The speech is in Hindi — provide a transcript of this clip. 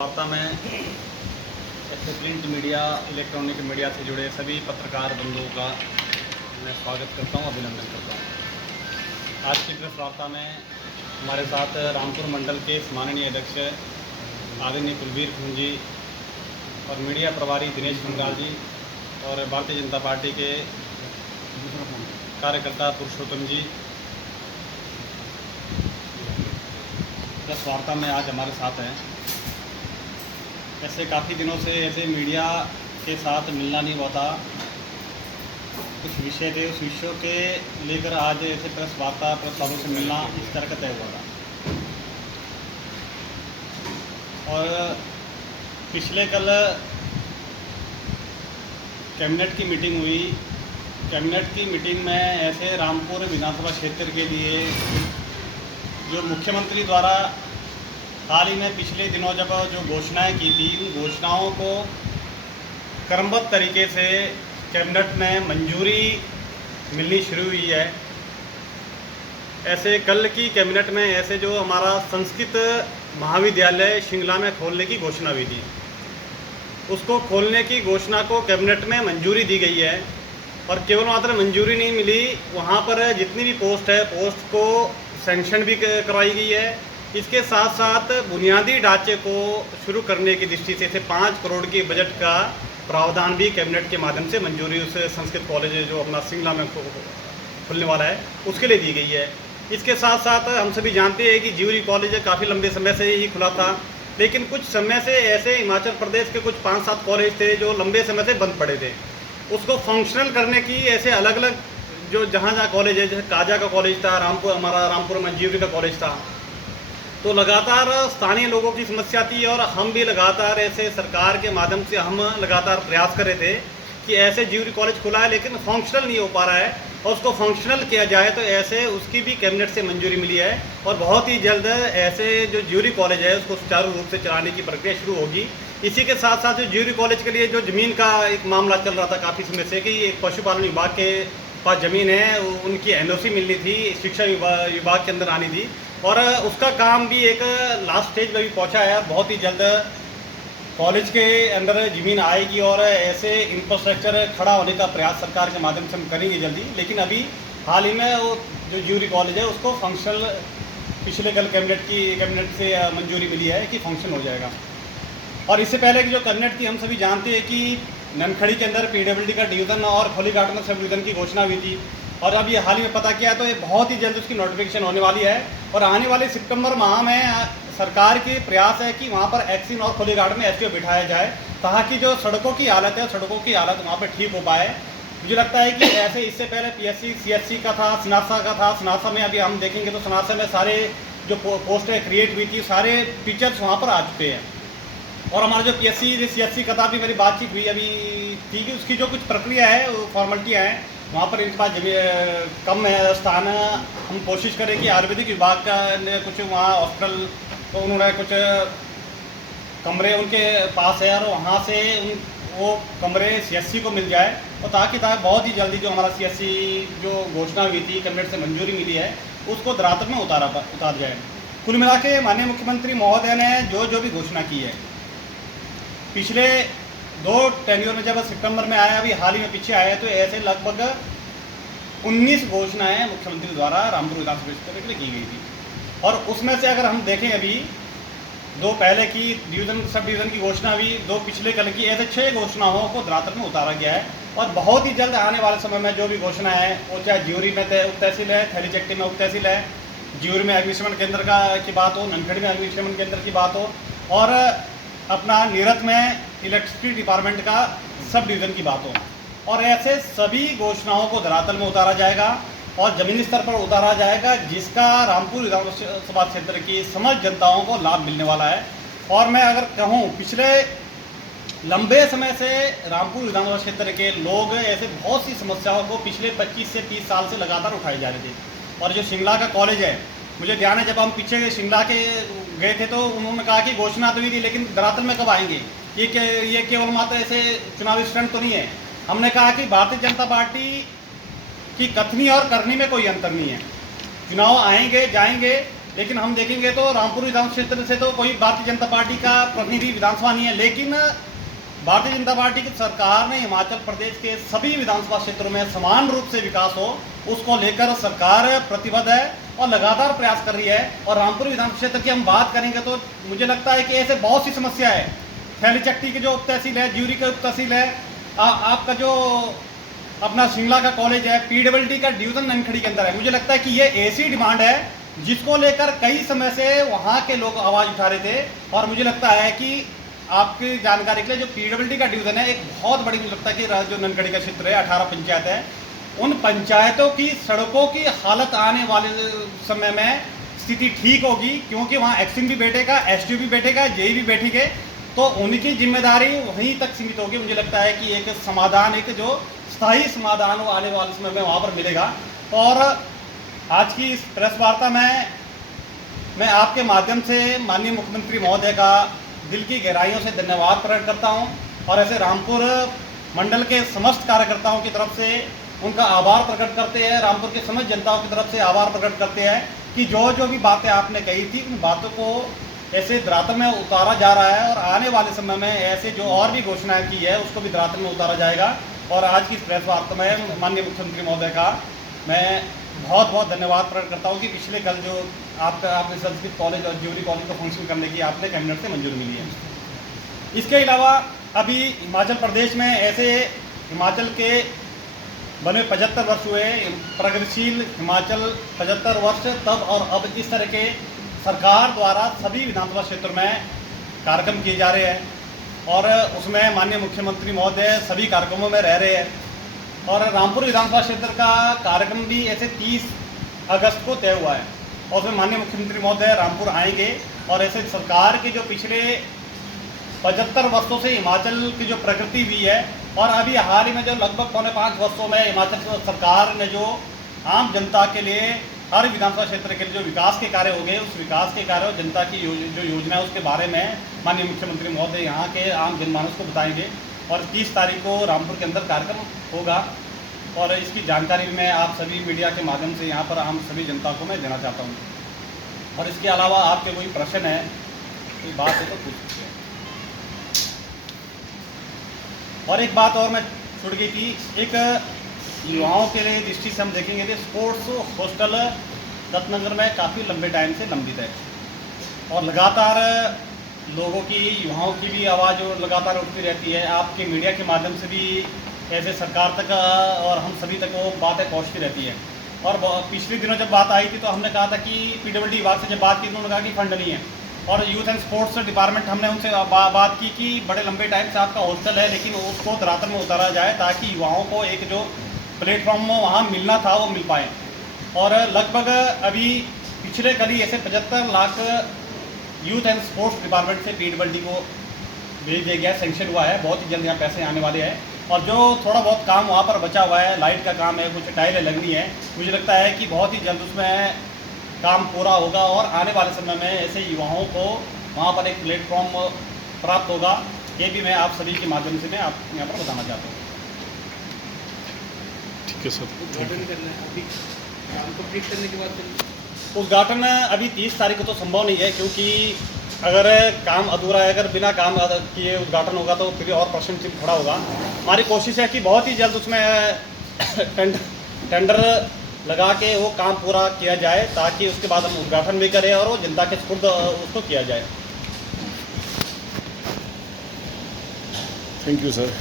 वार्ता में ऐसे प्रिंट मीडिया, इलेक्ट्रॉनिक मीडिया से जुड़े सभी पत्रकार बंधुओं का मैं स्वागत करता हूं, अभिनंदन करता हूं। आज की प्रेस वार्ता में हमारे साथ रामपुर मंडल के सम्माननीय अध्यक्ष आदरणीय कुलबीर सिंह जी और मीडिया प्रभारी दिनेश बंगाल जी और भारतीय जनता पार्टी के कार्यकर्ता पुरुषोत्तम जी प्रेस वार्ता में आज हमारे साथ हैं। ऐसे काफ़ी दिनों से ऐसे मीडिया के साथ मिलना नहीं हुआ था। कुछ विषय थे, उस विषयों के लेकर आज ऐसे प्रेस वार्ता प्रेस वालों से मिलना इस तरह का तय हुआ था। और पिछले कल कैबिनेट की मीटिंग हुई। कैबिनेट की मीटिंग में ऐसे रामपुर विधानसभा क्षेत्र के लिए जो मुख्यमंत्री द्वारा हाल ही में पिछले दिनों जब जो घोषणाएं की थी, उन घोषणाओं को क्रमबद्ध तरीके से कैबिनेट में मंजूरी मिलनी शुरू हुई है। ऐसे कल की कैबिनेट में ऐसे जो हमारा संस्कृत महाविद्यालय शिंगला में खोलने की घोषणा हुई थी, उसको खोलने की घोषणा को कैबिनेट में मंजूरी दी गई है। और केवल मात्र मंजूरी नहीं मिली, वहाँ पर जितनी भी पोस्ट है, पोस्ट को सैंक्शन भी करवाई गई है। इसके साथ साथ बुनियादी ढांचे को शुरू करने की दृष्टि से 5 करोड़ की बजट का प्रावधान भी कैबिनेट के माध्यम से मंजूरी उस संस्कृत कॉलेज जो अपना शिंगला में खुलने वाला है उसके लिए दी गई है। इसके साथ साथ हम सभी जानते हैं कि ज्यूरी कॉलेज काफ़ी लंबे समय से ही खुला था, लेकिन कुछ समय से ऐसे हिमाचल प्रदेश के कुछ 5-7 कॉलेज थे जो लंबे समय से बंद पड़े थे। उसको फंक्शनल करने की ऐसे अलग अलग जो जहाँ कॉलेज है, जैसे काजा का कॉलेज था, हमारा रामपुर में ज्यूरी का कॉलेज था, तो लगातार स्थानीय लोगों की समस्या थी। और हम भी लगातार ऐसे सरकार के माध्यम से हम लगातार प्रयास कर रहे थे कि ऐसे ज्यूरी कॉलेज खुला है लेकिन फंक्शनल नहीं हो पा रहा है, और उसको फंक्शनल किया जाए तो ऐसे उसकी भी कैबिनेट से मंजूरी मिली है। और बहुत ही जल्द ऐसे जो ज्यूरी कॉलेज है उसको सुचारू रूप से चलाने की प्रक्रिया शुरू होगी। इसी के साथ साथ जो ज्यूरी कॉलेज के लिए जो ज़मीन का एक मामला चल रहा था काफ़ी समय से कि एक पशुपालन विभाग के पास ज़मीन है, उनकी एनओसी मिलनी थी, शिक्षा विभाग के अंदर आनी थी, और उसका काम भी एक लास्ट स्टेज में भी पहुंचा है। बहुत ही जल्द कॉलेज के अंदर ज़मीन आएगी और ऐसे इंफ्रास्ट्रक्चर खड़ा होने का प्रयास सरकार के माध्यम से हम करेंगे जल्दी। लेकिन अभी हाल ही में वो जो ज्यूरी कॉलेज है उसको फंक्शनल पिछले कल कैबिनेट से मंजूरी मिली है कि फंक्शन हो जाएगा। और इससे पहले की जो कैबिनेट थी, हम सभी जानते हैं कि ननखड़ी के अंदर पीडब्ल्यूडी का डिवीज़न और खोलीघाट में सब डिवीज़न की घोषणा हुई थी, और अब ये हाल ही में पता किया तो ये बहुत ही जल्द उसकी नोटिफिकेशन होने वाली है। और आने वाले सितंबर माह में सरकार की प्रयास है कि वहाँ पर एक्सिन और खोलीघाट में एसटीओ बिठाया जाए, ताकि जो सड़कों की हालत है, सड़कों की हालत वहाँ पर ठीक हो पाए। मुझे लगता है कि ऐसे इससे पहले पीएससी सीएससी का था, सनासा का था। सनासा में अभी हम देखेंगे तो सनासा में सारे जो पोस्टें क्रिएट हुई थी, सारे टीचर्स वहाँ पर आ चुके हैं। और हमारा जो पीएससी सीएससी का था, अभी मेरी बातचीत हुई अभी थी कि उसकी जो कुछ प्रक्रिया है, फॉर्मेलिटियाँ हैं, वहाँ पर इनके पास कम है स्थान। हम कोशिश करें कि आयुर्वेदिक विभाग का ने कुछ वहाँ हॉस्पिटल, तो उन्होंने कुछ कमरे उनके पास है, और वहाँ से वो कमरे सीएससी को मिल जाए, और ताकि बहुत ही जल्दी जो हमारा सीएससी जो घोषणा हुई थी, कैबिनेट से मंजूरी मिली है, उसको धरातल में उतार जाए। कुल मिला के माननीय मुख्यमंत्री महोदय ने जो भी घोषणा की है पिछले 2 टेन्योर में, जब सितंबर में आया, अभी हाल ही में पीछे आया, तो ऐसे लगभग 19 घोषणाएं मुख्यमंत्री द्वारा रामपुर विधानसभा क्षेत्र के लिए की गई थी। और उसमें से अगर हम देखें, अभी 2 पहले की डिवीज़न सब डिवीज़न की घोषणा हुई, 2 पिछले कल की, ऐसे 6 घोषणाओं को धरातल में उतारा गया है। और बहुत ही जल्द आने वाले समय में जो भी घोषणा है, वो चाहे ज्यूरी में उप तहसील है, थैली चट्टी में उप तहसील है, ज्यूरी में अग्निशमन केंद्र की बात हो, ननखड़ी में अग्निशमन केंद्र की बात हो, और अपना नीरत में इलेक्ट्रिसिटी डिपार्टमेंट का सब डिवीज़न की बात हो। और ऐसे सभी घोषणाओं को धरातल में उतारा जाएगा और ज़मीनी स्तर पर उतारा जाएगा, जिसका रामपुर विधानसभा क्षेत्र की समस्त जनताओं को लाभ मिलने वाला है। और मैं अगर कहूँ, पिछले लंबे समय से रामपुर विधानसभा क्षेत्र के लोग ऐसे बहुत सी समस्याओं को पिछले 25 से 30 साल से लगातार उठाए जा रहे थे। और जो शिंगला का कॉलेज है, मुझे ध्यान है जब हम पीछे शिमला के गए थे तो उन्होंने कहा कि घोषणा तो हुई थी, लेकिन धरातल में कब आएंगे, ये केवल मात्र ऐसे चुनावी स्टंट तो नहीं है। हमने कहा कि भारतीय जनता पार्टी की कथनी और करनी में कोई अंतर नहीं है। चुनाव आएंगे जाएंगे, लेकिन हम देखेंगे तो रामपुर विधानसभा क्षेत्र से तो कोई भारतीय जनता पार्टी का प्रतिनिधि विधानसभा नहीं है, लेकिन भारतीय जनता पार्टी की सरकार ने हिमाचल प्रदेश के सभी विधानसभा क्षेत्रों में समान रूप से विकास हो, उसको लेकर सरकार प्रतिबद्ध है और लगातार प्रयास कर रही है। और रामपुर विधानसभा क्षेत्र की हम बात करेंगे तो मुझे लगता है कि ऐसे बहुत सी समस्या है। थैलीचट्टी की जो उप तहसील है, ज्यूरी का उप तहसील है, आपका जो अपना शिमला का कॉलेज है, PWD का डिवीजन ननखड़ी के अंदर है। मुझे लगता है कि ये ऐसी डिमांड है जिसको लेकर कई समय से वहाँ के लोग आवाज़ उठा रहे थे। और मुझे लगता है कि आपकी जानकारी के लिए जो PWD का डिवीज़न है, एक बहुत बड़ी, मुझे लगता है कि जो ननखड़ी का क्षेत्र है, 18 पंचायत है, उन पंचायतों की सड़कों की हालत आने वाले समय में स्थिति ठीक होगी, क्योंकि वहाँ एक्सिम भी बैठेगा, STU भी बैठेगा, JE भी बैठेंगे, तो उनकी जिम्मेदारी वहीं तक सीमित होगी। मुझे लगता है कि एक समाधान, एक जो स्थायी समाधान वो आने वाले समय में वहाँ पर मिलेगा। और आज की इस प्रेस वार्ता में मैं आपके माध्यम से माननीय मुख्यमंत्री महोदय का दिल की गहराइयों से धन्यवाद प्रकट करता हूं, और ऐसे रामपुर मंडल के समस्त कार्यकर्ताओं की तरफ से उनका आभार प्रकट करते हैं, रामपुर के समस्त जनताओं की तरफ से आभार प्रकट करते हैं कि जो भी बातें आपने कही थी, उन बातों को ऐसे धरातल में उतारा जा रहा है, और आने वाले समय में ऐसे जो और भी घोषणाएं की है उसको भी धरातल में उतारा जाएगा। और आज की इस प्रेस वार्ता में माननीय मुख्यमंत्री महोदय का मैं बहुत बहुत धन्यवाद प्रकट करता हूँ कि पिछले कल जो आपने संस्कृत कॉलेज और ज्यूरी कॉलेज को फंक्शन करने की आपने कैबिनेट से मंजूरी मिली है। इसके अलावा अभी हिमाचल प्रदेश में ऐसे हिमाचल के बने 75 वर्ष हुए, प्रगतिशील हिमाचल 75 वर्ष तब और अब इस तरह के सरकार द्वारा सभी विधानसभा क्षेत्र में कार्यक्रम किए जा रहे हैं, और उसमें माननीय मुख्यमंत्री महोदय सभी कार्यक्रमों में रह रहे हैं। और रामपुर विधानसभा क्षेत्र का कार्यक्रम भी ऐसे 30 अगस्त को तय हुआ है, और उसमें माननीय मुख्यमंत्री महोदय रामपुर आएंगे, और ऐसे सरकार के जो पिछले 75 वर्षों से हिमाचल की जो प्रगति हुई है, और अभी हाल ही में जो लगभग 4.5 वर्षों में हिमाचल सरकार ने जो आम जनता के लिए हर विधानसभा क्षेत्र के जो विकास के कार्य हो गए, उस विकास के कार्य और जनता की जो योजना है उसके बारे में माननीय मुख्यमंत्री महोदय यहाँ के आम जनमानस को बताएंगे। और 30 तारीख को रामपुर के अंदर कार्यक्रम होगा, और इसकी जानकारी मैं आप सभी मीडिया के माध्यम से यहाँ पर आम सभी जनता को मैं देना चाहता हूँ। और इसके अलावा आपके कोई प्रश्न है, कोई बात है तो पूछ सकते हैं। और एक बात और मैं छूट गई थी, एक युवाओं के लिए दृष्टि से हम देखेंगे तो स्पोर्ट्स हॉस्टल रत्नगर में काफ़ी लंबे टाइम से लंबित है, और लगातार लोगों की, युवाओं की भी आवाज़ लगातार उठती रहती है। आपके मीडिया के माध्यम से भी ऐसे सरकार तक और हम सभी तक वो बातें पहुंचती रहती है। और पिछले दिनों जब बात आई थी तो हमने कहा था कि PWD विभाग से जब बात की तो उन्होंने कहा कि फंड नहीं है, और यूथ एंड स्पोर्ट्स डिपार्टमेंट हमने उनसे बात की कि बड़े लंबे टाइम से आपका हॉस्टल है, लेकिन उसको धरातल में उतारा जाए ताकि युवाओं को एक जो प्लेटफॉर्म वहाँ मिलना था वो मिल पाए। और लगभग अभी पिछले कल ही ऐसे 75 lakh youth and sports department से PWD को भेज दिया गया, सेंक्शन हुआ है, बहुत ही जल्द यहाँ पैसे आने वाले हैं। और जो थोड़ा बहुत काम वहाँ पर बचा हुआ है, लाइट का काम है, कुछ टाइलें लगनी है, मुझे लगता है कि बहुत ही जल्द उसमें काम पूरा होगा, और आने वाले समय में ऐसे युवाओं को वहाँ पर एक प्लेटफॉर्म प्राप्त होगा। ये भी मैं आप सभी के माध्यम से मैं आप यहाँ पर बताना चाहता हूँ। ठीक है सर, उद्घाटन करना है अभी, काम कंप्लीट करने के बाद उद्घाटन अभी 30 तारीख को तो संभव नहीं है, क्योंकि अगर काम अधूरा है, अगर बिना काम किए उद्घाटन होगा तो फिर और प्रश्न चिन्ह खड़ा होगा। हमारी कोशिश है कि बहुत ही जल्द उसमें टेंडर लगा के वो काम पूरा किया जाए, ताकि उसके बाद हम उद्घाटन भी करें और वो जनता के स्पुर्द उसको किया जाए। Thank you sir.